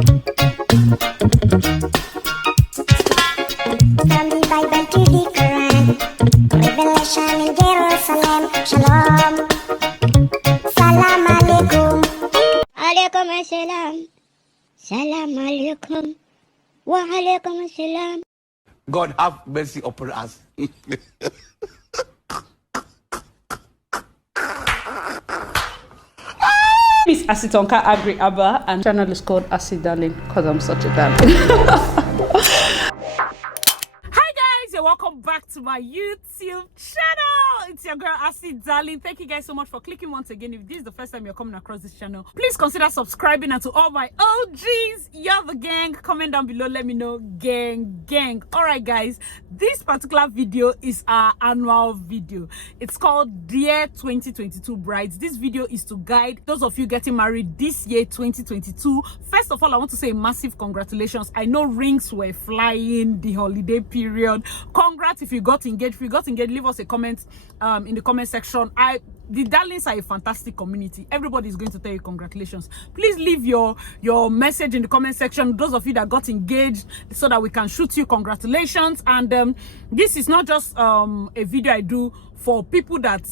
the Bible to the Quran, revelation in Jerusalem, Shalom, Salam Alaikum, Alaikum Assalam, Salam Alaikum, Wa Alaikum Assalam. God have mercy upon us. It's Asitonka Agri Abba, and channel is called Acid Darling because I'm such a darling. Hi guys, and welcome back to my YouTube channel. It's your girl Acid Darling. Thank you guys so much for clicking once again. If this is the first time you're coming across this channel, please consider subscribing, and to all my OGs, you're the gang. Comment down below, let me know, gang. All right guys, this particular video is our annual video. It's called Dear 2022 Brides. This video is to guide those of you getting married this year 2022. First of all, I want to say massive congratulations. I know rings were flying the holiday period. Congrats if you got engaged. If you got engaged, leave us a comment in the comment section. The darlings are a fantastic community. Everybody is going to tell you congratulations. Please leave your message in the comment section, those of you that got engaged, so that we can shoot you congratulations. And this is not just a video I do for people that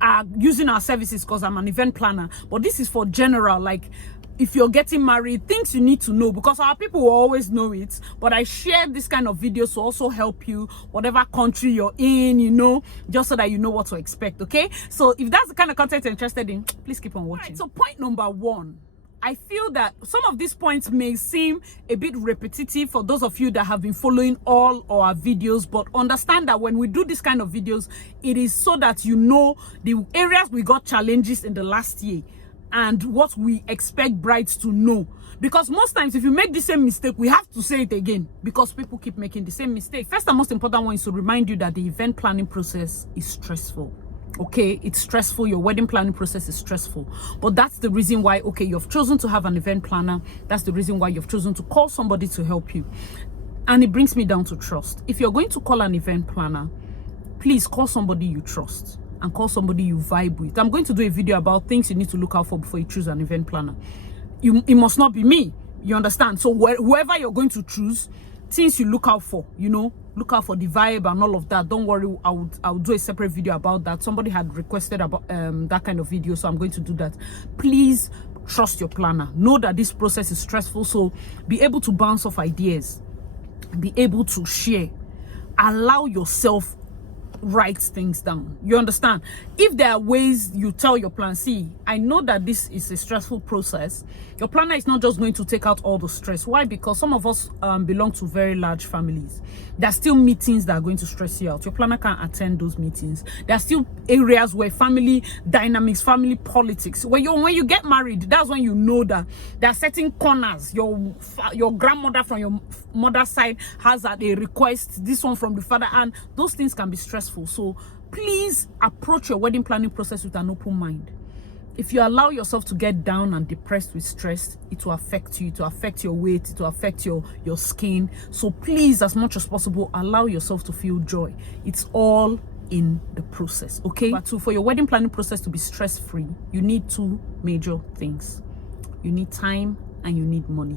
are using our services, because I'm an event planner, but this is for general, like if you're getting married, things you need to know, because our people will always know it, but I share this kind of videos to also help you, whatever country you're in, you know, just so that you know what to expect. Okay, so if that's the kind of content you're interested in, please keep on watching. Right, so point number one, I feel that some of these points may seem a bit repetitive for those of you that have been following all our videos, but understand that when we do this kind of videos, it is so that you know the areas we got challenges in the last year and what we expect brides to know. Because most times if you make the same mistake, we have to say it again, because people keep making the same mistake. First and most important one is to remind you that the event planning process is stressful. Okay, it's stressful. Your wedding planning process is stressful, but that's the reason why, okay, you've chosen to have an event planner. That's the reason why you've chosen to call somebody to help you. And it brings me down to trust. If you're going to call an event planner, please call somebody you trust and call somebody you vibe with. I'm going to do a video about things you need to look out for before you choose an event planner. It must not be me, you understand? So whoever you're going to choose, things you look out for, you know, look out for the vibe and all of that. Don't worry, I'll do a separate video about that. Somebody had requested about that kind of video, so I'm going to do that. Please trust your planner. Know that this process is stressful, so be able to bounce off ideas, be able to share, allow yourself write things down. You understand? If there are ways you tell your plan, see, I know that this is a stressful process. Your planner is not just going to take out all the stress. Why? Because some of us belong to very large families. There are still meetings that are going to stress you out. Your planner can't attend those meetings. There are still areas where family dynamics, family politics, when you get married, that's when you know that there are certain corners. Your grandmother from your mother's side has a request, this one from the father, and those things can be stressful. So please approach your wedding planning process with an open mind. If you allow yourself to get down and depressed with stress, it will affect you. It will affect your weight. It will affect your skin. So please, as much as possible, allow yourself to feel joy. It's all in the process, okay? But for your wedding planning process to be stress-free, you need two major things. You need time and you need money.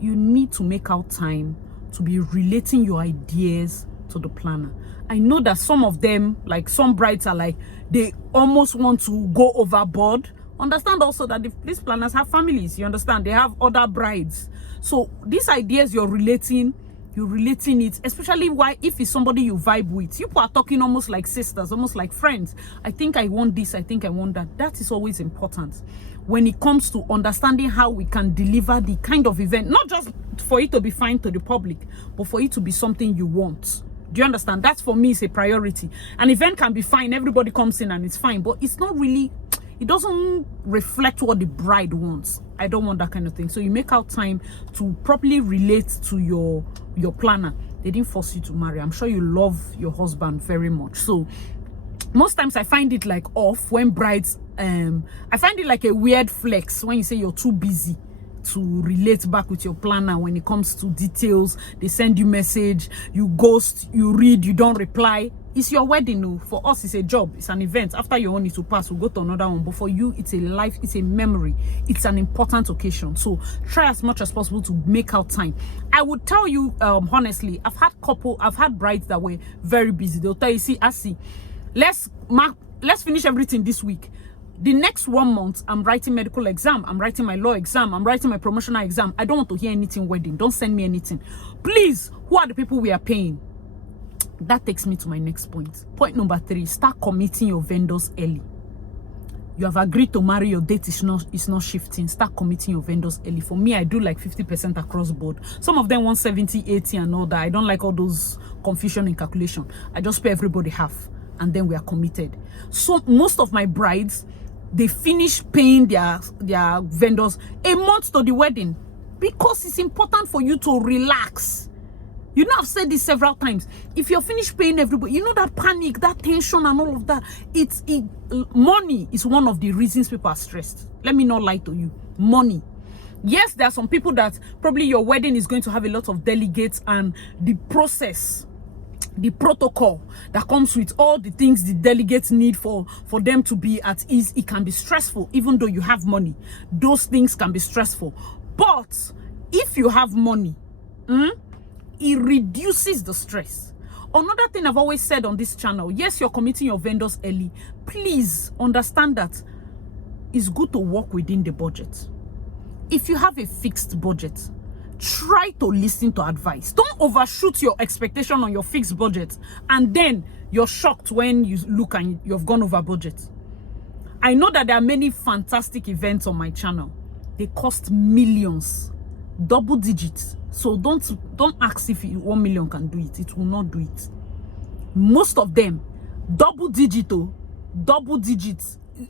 You need to make out time to be relating your ideas to the planner. I know that some of them, like some brides, are like, they almost want to go overboard. Understand also that these planners have families, you understand? They have other brides. So these ideas you're relating it, especially if it's somebody you vibe with. People are talking almost like sisters, almost like friends. I think I want this, I think I want that. That is always important when it comes to understanding how we can deliver the kind of event, not just for it to be fine to the public, but for it to be something you want. Do you understand? That's, for me, is a priority. An event can be fine, everybody comes in and it's fine, but it's not really, it doesn't reflect what the bride wants. I don't want that kind of thing. So you make out time to properly relate to your planner. They didn't force you to marry. I'm sure you love your husband very much. So most times I find it like off when brides, I find it like a weird flex when you say you're too busy to relate back with your planner when it comes to details. They send you message, you ghost, you read, you don't reply. It's your wedding. No, for us, it's a job. It's an event. After your own, it will pass. We'll go to another one. But for you, it's a life. It's a memory. It's an important occasion. So try as much as possible to make out time. I would tell you honestly, I've had brides that were very busy. They'll tell you, see, let's finish everything this week. The next 1 month, I'm writing medical exam. I'm writing my law exam. I'm writing my promotional exam. I don't want to hear anything wedding. Don't send me anything. Please, who are the people we are paying? That takes me to my next point. Point number 3, start committing your vendors early. You have agreed to marry, your date is not shifting. Start committing your vendors early. For me, I do like 50% across board. Some of them want 70, 80 and all that. I don't like all those confusion in calculation. I just pay everybody half and then we are committed. So most of my brides, they finish paying their vendors a month to the wedding because it's important for you to relax. You know, I've said this several times. If you're finished paying everybody, you know that panic, that tension and all of that. Money is one of the reasons people are stressed. Let me not lie to you. Money. Yes, there are some people that probably your wedding is going to have a lot of delegates and the process, the protocol that comes with all the things the delegates need for them to be at ease. It can be stressful even though you have money. Those things can be stressful. But if you have money, it reduces the stress. Another thing I've always said on this channel, yes, you're committing your vendors early. Please understand that it's good to work within the budget. If you have a fixed budget, try to listen to advice. Don't overshoot your expectation on your fixed budget and then you're shocked when you look and you've gone over budget. I know that there are many fantastic events on my channel. They cost millions, double digits. So don't ask if 1 million can do it. It will not do it. Most of them, double digits.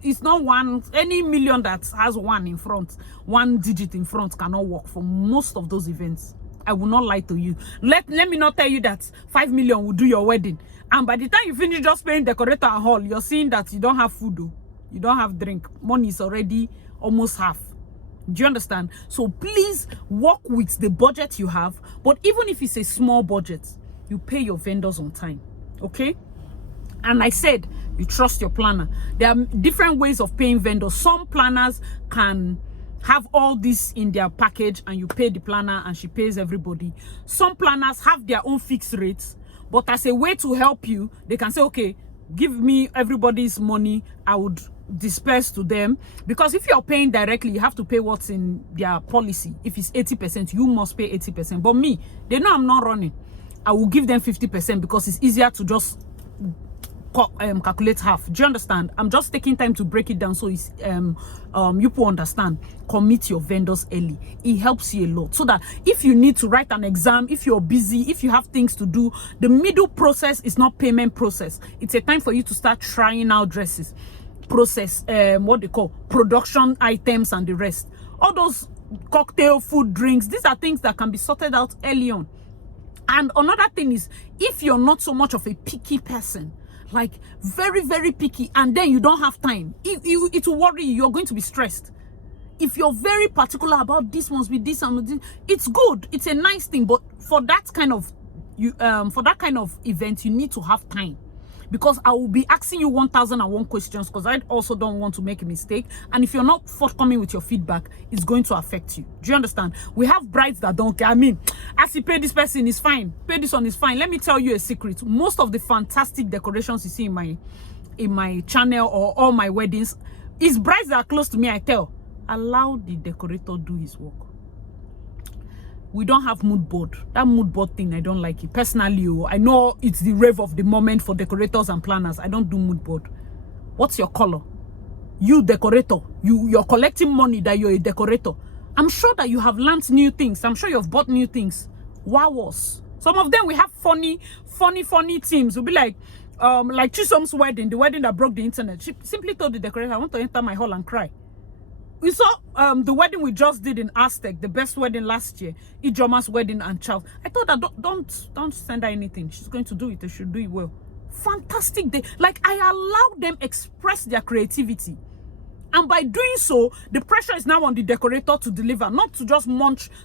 It's not one. Any million that has 1 in front, 1 digit in front cannot work for most of those events. I will not lie to you. Let me not tell you that 5 million will do your wedding. And by the time you finish just paying decorator and hall, you're seeing that you don't have food, though. You don't have drink. Money is already almost half. Do you understand? So please work with the budget you have. But even if it's a small budget, you pay your vendors on time. Okay? And I said, you trust your planner. There are different ways of paying vendors. Some planners can have all this in their package and you pay the planner and she pays everybody. Some planners have their own fixed rates. But as a way to help you, they can say, okay, give me everybody's money. I would disperse to them, because if you're paying directly, you have to pay what's in their policy. If it's 80%, you must pay 80%. But me, they know I'm not running. I will give them 50% because it's easier to just calculate half. Do you understand? I'm just taking time to break it down so it's you people understand. Commit your vendors early. It helps you a lot, so that if you need to write an exam, if you're busy, if you have things to do, the middle process is not payment process. It's a time for you to start trying out dresses, process what they call production items and the rest. All those cocktail, food, drinks, these are things that can be sorted out early on. And another thing is, if you're not so much of a picky person, like very, very picky, and then you don't have time, it will worry you. You're going to be stressed. If you're very particular about this must be this and this, it's good. It's a nice thing. But for that kind of event, you need to have time. Because I will be asking you 1001 questions, because I also don't want to make a mistake. And if you're not forthcoming with your feedback, it's going to affect you. Do you understand? We have brides that don't care. I mean, as you pay this person, is fine. Pay this one is fine. Let me tell you a secret. Most of the fantastic decorations you see in my channel or all my weddings is brides that are close to me. I tell, allow the decorator do his work. We don't have mood board. That mood board thing, I don't like it. Personally, I know it's the rave of the moment for decorators and planners. I don't do mood board. What's your color? You decorator. You're collecting money that you're a decorator. I'm sure that you have learned new things. I'm sure you've bought new things. Wow. Some of them, we have funny themes. We'll be like Chisom's wedding, the wedding that broke the internet. She simply told the decorator, I want to enter my hall and cry. We saw the wedding we just did in Aztec, the best wedding last year, Ijoma's wedding and Charles. I thought that don't send her anything. She's going to do it. They should do it well. Fantastic day. Like, I allow them express their creativity. And by doing so, the pressure is now on the decorator to deliver, not to just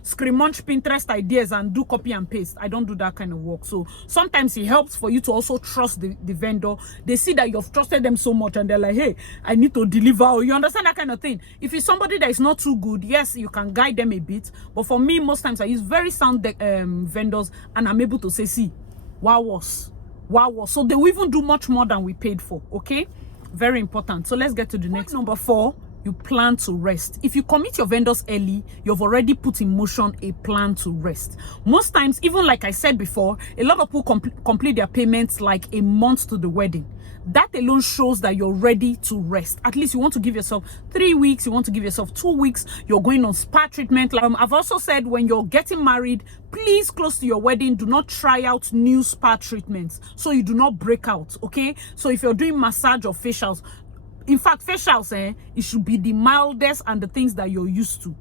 scream munch Pinterest ideas and do copy and paste. I don't do that kind of work. So sometimes it helps for you to also trust the vendor. They see that you've trusted them so much and they're like, hey, I need to deliver. Or you understand that kind of thing. If it's somebody that is not too good, yes, you can guide them a bit. But for me, most times I use very sound vendors, and I'm able to say, see, wow. So they will even do much more than we paid for, okay? Very important. So let's get to the next. Number 4, you plan to rest. If you commit your vendors early, you've already put in motion a plan to rest. Most times, even like I said before, a lot of people complete their payments like a month to the wedding. That alone shows that you're ready to rest. At least you want to give yourself 3 weeks, you want to give yourself 2 weeks, you're going on spa treatment. I've also said, when you're getting married, please, close to your wedding, do not try out new spa treatments so you do not break out, okay? So if you're doing massage or facials, in fact, facials, it should be the mildest and the things that you're used to.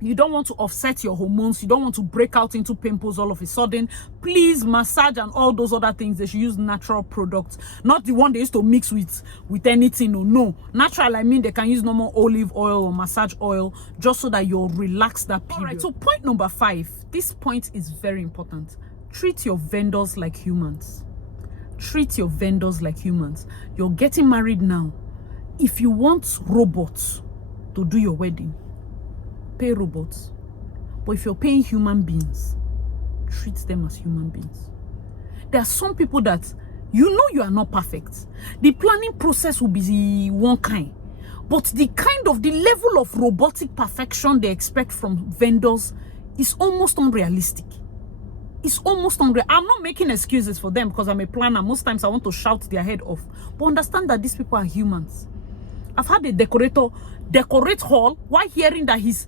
You don't want to offset your hormones. You don't want to break out into pimples all of a sudden. Please, massage and all those other things, they should use natural products, not the one they used to mix with anything. No, natural, I mean they can use normal olive oil or massage oil, just so that you're relaxed that period. All right, so point number 5, this point is very important. Treat your vendors like humans. Treat your vendors like humans. You're getting married now. If you want robots to do your wedding, pay robots. But if you're paying human beings, treat them as human beings. There are some people that you know you are not perfect. The planning process will be one kind, but the level of robotic perfection they expect from vendors is almost unrealistic. It's almost unreal. I'm not making excuses for them because I'm a planner. Most times I want to shout their head off. But understand that these people are humans. I've had a decorator decorate hall while hearing that his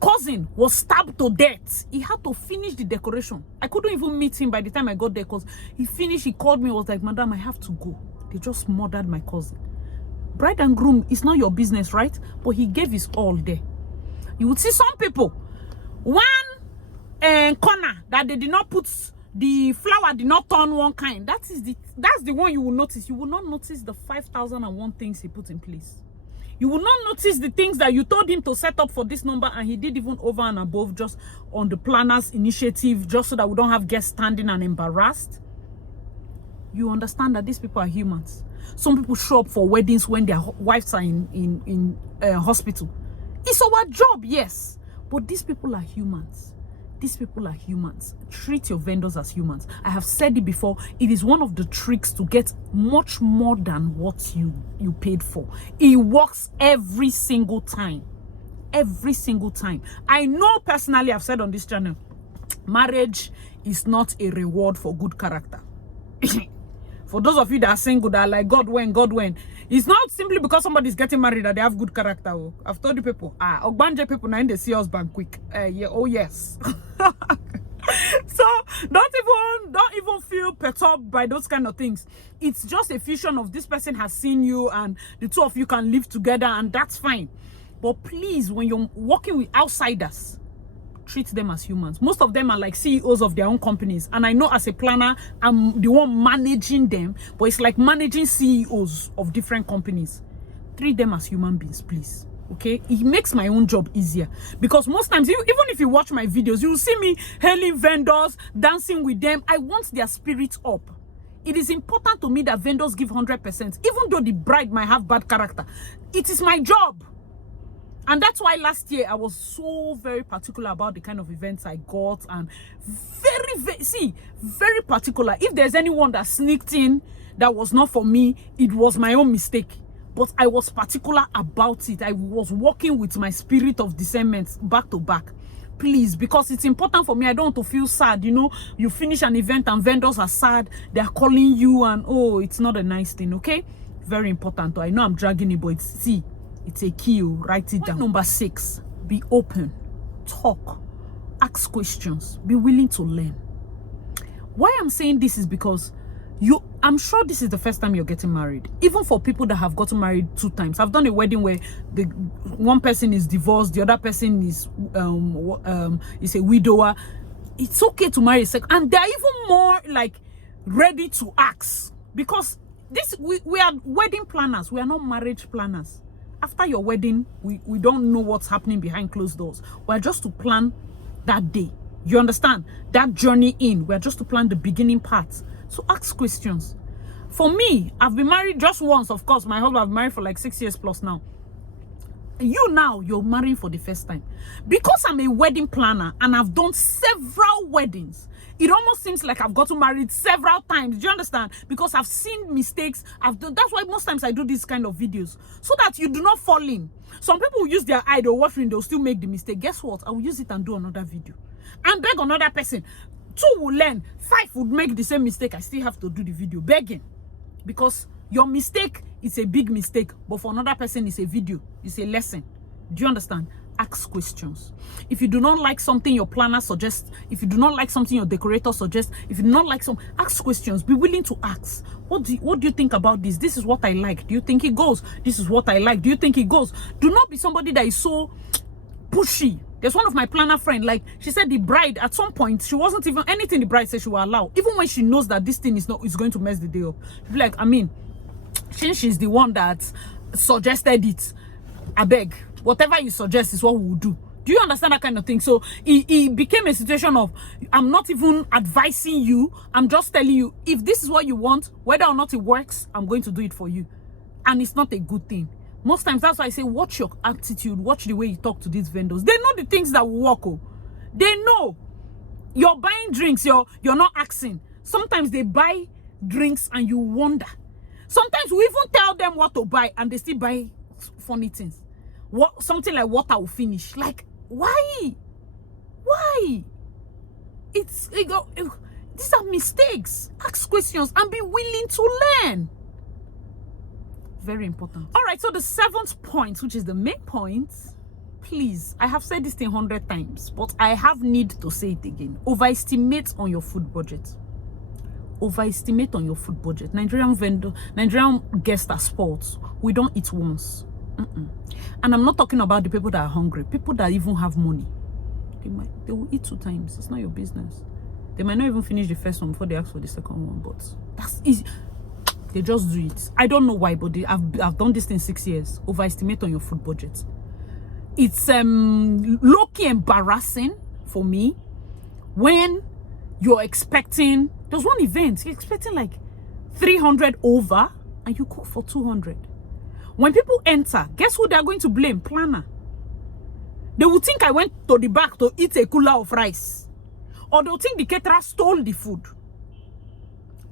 cousin was stabbed to death. He had to finish the decoration. I couldn't even meet him by the time I got there because he finished. He called me, was like, madam, I have to go. They just murdered my cousin. Bride and groom, it's not your business, right? But he gave his all there. You would see some people, one corner that they did not put, the flower did not turn one kind. That's the one you will notice. You will not notice the 5,001 things he put in place. You will not notice the things that you told him to set up for this number, and he did even over and above just on the planner's initiative, just so that we don't have guests standing and embarrassed. You understand that these people are humans. Some people show up for weddings when their wives are in hospital. It's our job, yes, but these people are humans. These people are humans. Treat your vendors as humans. I have said it before. It is one of the tricks to get much more than what you paid for. It works every single time. Every single time. I know personally, I've said on this channel, marriage is not a reward for good character. For those of you that are single, that are like, God when. It's not simply because somebody's getting married that they have good character. Oh. I've told you people, Ogbanje people now in the see husband quick. Yeah, oh yes. So don't even feel perturbed by those kind of things. It's just a fusion of this person has seen you and the two of you can live together, and that's fine. But please, when you're working with outsiders, treat them as humans. Most of them are like CEOs of their own companies, and I know as a planner I'm the one managing them, but it's like managing CEOs of different companies. Treat them as human beings, please. Okay, it makes my own job easier, because most times, even if you watch my videos, you will see me hailing vendors, dancing with them. I want their spirits up. It is important to me that vendors give 100%, even though the bride might have bad character. It is my job. And that's why last year I was so very particular about the kind of events I got, and very particular. If there's anyone that sneaked in that was not for me, it was my own mistake. But I was particular about it. I was working with my spirit of discernment back to back. Please, because it's important for me. I don't want to feel sad. You know, you finish an event and vendors are sad. They're calling you and, oh, it's not a nice thing, okay? Very important. I know I'm dragging it, but it's a key. Write it down. Number 6, be open, talk, ask questions, be willing to learn. Why I'm saying this is because I'm sure this is the first time you're getting married. Even for people that have gotten married 2 times. I've done a wedding where the one person is divorced, the other person is a widower. It's okay to marry a second, and they're even more like ready to ask, because we are wedding planners. We are not marriage planners. After your wedding, we don't know what's happening behind closed doors. We're just to plan that day. You understand? That journey in. We're just to plan the beginning part. So ask questions. For me, I've been married just once, of course. My husband, I've been married for like 6 years plus now. You now, you're marrying for the first time. Because I'm a wedding planner and I've done several weddings, it almost seems like I've gotten married several times. Do you understand? Because I've seen mistakes. That's why most times I do these kind of videos. So that you do not fall in. Some people use their eye, they'll watch me, they'll still make the mistake. Guess what? I will use it and do another video. And beg another person. 2 will learn. 5 would make the same mistake. I still have to do the video. Begging. Because your mistake is a big mistake, but for another person, it's a video. It's a lesson. Do you understand? Ask questions. If you do not like something your planner suggests, if you do not like something your decorator suggests, if you do not like ask questions. Be willing to ask. What do you think about this? This is what I like. Do you think it goes? This is what I like. Do you think it goes? Do not be somebody that is so pushy. There's one of my planner friend, like she said, the bride at some point, she wasn't even anything the bride said she will allow, even when she knows that this thing is going to mess the day up. She'll be like, I mean, since she's the one that suggested it, I beg, whatever you suggest is what we will do. Do you understand that kind of thing? So it became a situation of, I'm not even advising you, I'm just telling you, if this is what you want, whether or not it works, I'm going to do it for you. And it's not a good thing. Most times, that's why I say, watch your attitude, watch the way you talk to these vendors. They know the things that will work. Oh. They know. You're buying drinks, you're not asking. Sometimes they buy drinks and you wonder. Sometimes we even tell them what to buy and they still buy funny things. Something like water will finish. Like, why? Why? These are mistakes. Ask questions and be willing to learn. Very important. All right, so the 7th point, which is the main point, please, I have said this thing 100 times, but I have need to say it again. Overestimate on your food budget. Overestimate on your food budget. Nigerian guests are spoiled. We don't eat once. And I'm not talking about the people that are hungry. People that even have money. They will eat 2 times. It's not your business. They might not even finish the first one before they ask for the second one, but that's easy. They just do it. I don't know why, but I've done this in 6 years. Overestimate on your food budget. It's low-key embarrassing for me when you're expecting. There's one event you're expecting like 300 over, and you cook for 200. When people enter, guess who they're going to blame? Planner. They will think I went to the back to eat a cooler of rice, or they'll think the caterer stole the food.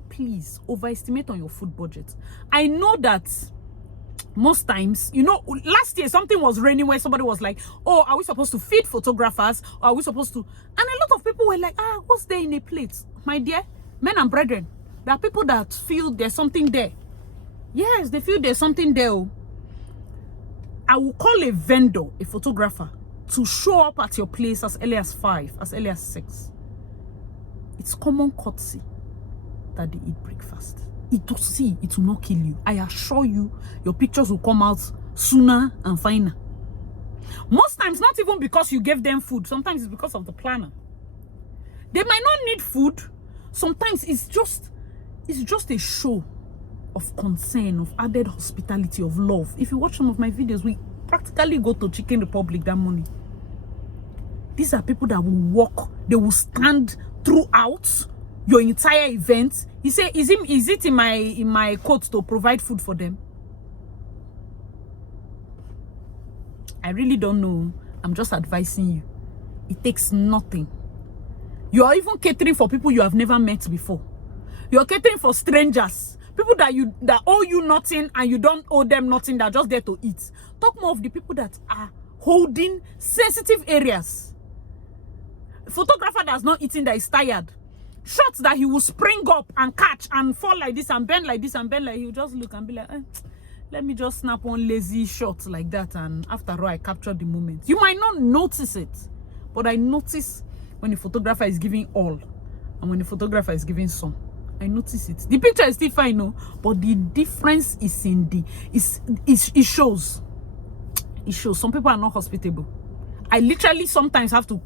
Please overestimate on your food budget. I know that most times, you know, last year something was raining where somebody was like, oh, are we supposed to feed photographers, or are we supposed to? And a lot of people were like, what's there in a plate? My dear, men and brethren, there are people that feel there's something there. Yes, they feel there's something there. I will call a vendor, a photographer, to show up at your place as early as 5, as early as 6. It's common courtesy that they eat breakfast. It will not kill you. I assure you, your pictures will come out sooner and finer. Most times, not even because you gave them food. Sometimes it's because of the planner. They might not need food. Sometimes it's just a show of concern, of added hospitality, of love. If you watch some of my videos, we practically go to Chicken Republic that morning. These are people that will walk. They will stand throughout your entire event. He say, is it in my code to provide food for them? I really don't know. I'm just advising you. It takes nothing. You are even catering for people you have never met before. You're catering for strangers. People that owe you nothing and you don't owe them nothing. They're just there to eat. Talk more of the people that are holding sensitive areas. Photographer that's not eating, that is tired. Shots that he will spring up and catch and fall like this and bend like this and bend like, he'll just look and be like, let me just snap one lazy shot like that, and after all, I captured the moment. You might not notice it, but I notice when the photographer is giving all and when the photographer is giving some. I notice it. The picture is still fine, no, but the difference is in it shows. It shows. Some people are not hospitable. I literally sometimes have to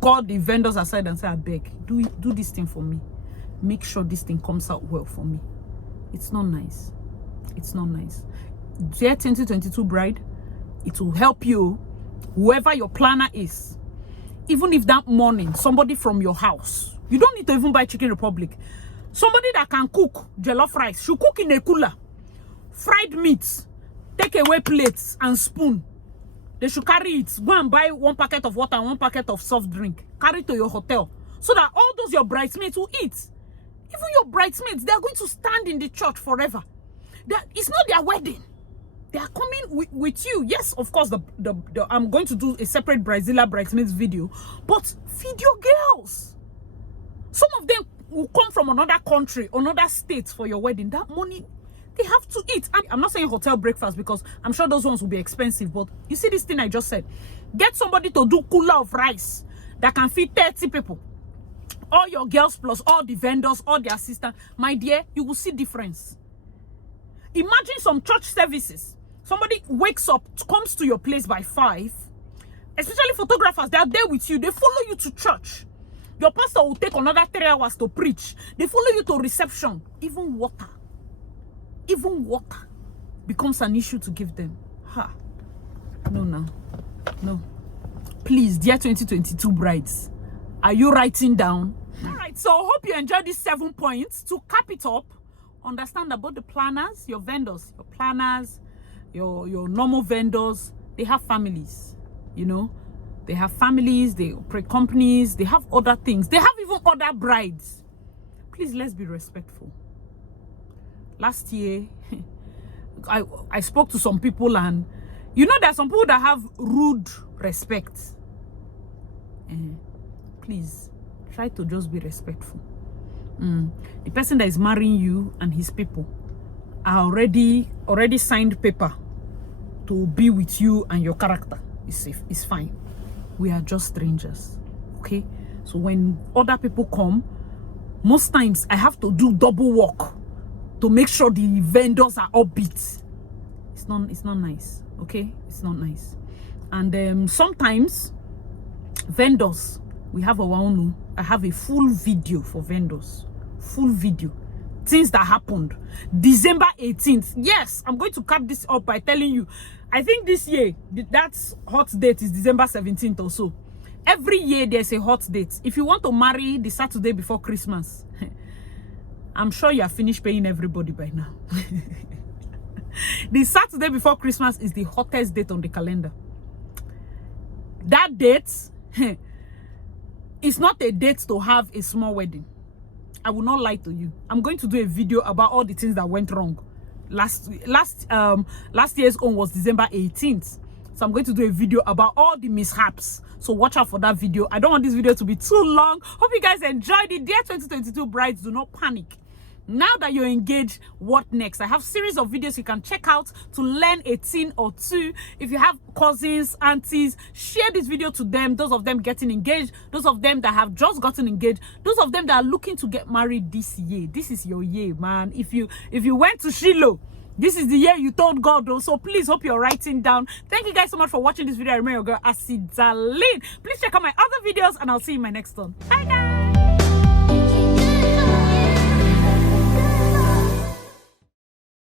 call the vendors aside and say, I beg, do this thing for me. Make sure this thing comes out well for me. It's not nice. It's not nice. Dear 2022 bride, It will help you, whoever your planner is. Even if that morning, somebody from your house, you don't need to even buy Chicken Republic. Somebody that can cook jollof rice should cook in a cooler. Fried meats, take away plates and spoon. They should carry it. Go and buy 1 packet of water and 1 packet of soft drink. Carry it to your hotel. So that all those your bridesmaids will eat. Even your bridesmaids, they are going to stand in the church forever. It's not their wedding. They are coming with you. Yes, of course, I'm going to do a separate bridesmaids video. But feed your girls. Some of them will come from another country, another state for your wedding. That money, they have to eat. I'm not saying hotel breakfast because I'm sure those ones will be expensive. But you see this thing I just said. Get somebody to do cooler of rice that can feed 30 people. All your girls plus all the vendors, all the assistants. My dear, you will see difference. Imagine some church services. Somebody wakes up, comes to your place by 5. Especially photographers, they are there with you. They follow you to church. Your pastor will take another 3 hours to preach. They follow you to reception. Even water becomes an issue to give them. Ha. No. Please, dear 2022 brides, are you writing down? All right, so hope you enjoyed these 7 points. To cap it up, understand about the planners, your vendors, your planners, your normal vendors, they have families, you know. They have families, they operate companies, they have other things. They have even other brides. Please, let's be respectful. Last year, I spoke to some people, and you know, there are some people that have rude respect. Please, try to just be respectful. The person that is marrying you and his people are already signed paper to be with you and your character. It's safe, it's fine. We are just strangers, okay? So when other people come, most times I have to do double work to make sure the vendors are upbeat. It's not nice, okay? It's not nice. And sometimes vendors, we have our own. I have a full video for vendors, full video, things that happened December 18th. Yes, I'm going to cap this up by telling you, I think this year that hot date is December 17th or so. Every year there's a hot date. If you want to marry the Saturday before Christmas, I'm sure you have finished paying everybody by now. The Saturday before Christmas is the hottest date on the calendar. That date is not a date to have a small wedding. I will not lie to you. I'm going to do a video about all the things that went wrong. Last year's own was December 18th. So I'm going to do a video about all the mishaps. So watch out for that video. I don't want this video to be too long. Hope you guys enjoyed it. Dear 2022 brides, do not panic. Now that you're engaged, what next? I have series of videos you can check out to learn a thing or two. If you have cousins, aunties, share this video to them. Those of them getting engaged, those of them that have just gotten engaged, those of them that are looking to get married this year. This is your year, man. If you went to Shiloh, this is the year you told God, though. So please, hope you're writing down. Thank you guys so much for watching this video. I remember your girl Darlene. Please check out my other videos, and I'll see you in my next one. Bye guys.